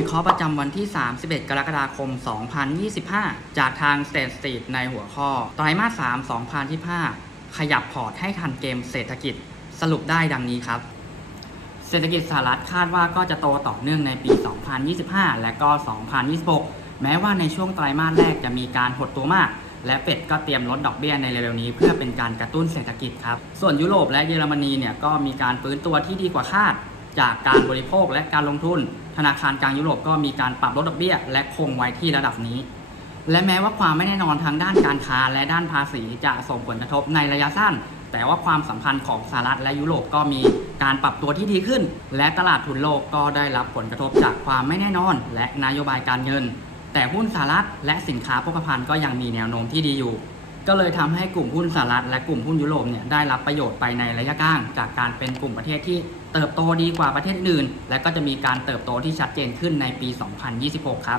วิเคราะห์ประจำวันที่ 31 กรกฎาคม 2025 จากทาง State Street ในหัวข้อไตรมาส 3 2025 ขยับพอร์ตให้ทันเกมเศรษฐกิจสรุปได้ดังนี้ครับ เศรษฐกิจสหรัฐคาดว่าก็จะโตต่อเนื่องในปี 2025 และก็ 2026 แม้ว่าในช่วงไตรมาสแรกจะมีการหดตัวมาก และเฟดก็เตรียมลดดอกเบี้ยในเร็วๆนี้ เพื่อเป็นการกระตุ้นเศรษฐกิจครับ ส่วนยุโรปและเยอรมนีเนี่ยก็มีการฟื้นตัวที่ดีกว่าคาด จากการบริโภคและการลงทุน ธนาคารกลางยุโรปก็มีการปรับลดดอกเบี้ย และคงไว้ที่ระดับนี้ และแม้ว่าความไม่แน่นอนทางด้านการค้าและด้านภาษีจะส่งผลกระทบในระยะสั้น แต่ว่าความสัมพันธ์ของสหรัฐและยุโรปก็มีการปรับตัวที่ดีขึ้น และตลาดทุนโลกก็ได้รับผลกระทบจากความไม่แน่นอน และนโยบายการเงิน แต่หุ้นสหรัฐและสินค้าโภคภัณฑ์ก็ยังมีแนวโน้มที่ดีอยู่ ก็เลยทำให้กลุ่มหุ้นสหรัฐและกลุ่มหุ้นยุโรปเนี่ยได้รับประโยชน์ไปในระยะกลาง จากการเป็นกลุ่มประเทศที่เติบโตดีกว่าประเทศอื่น และก็จะมีการเติบโตที่ชัดเจนขึ้นในปี 2026 ครับ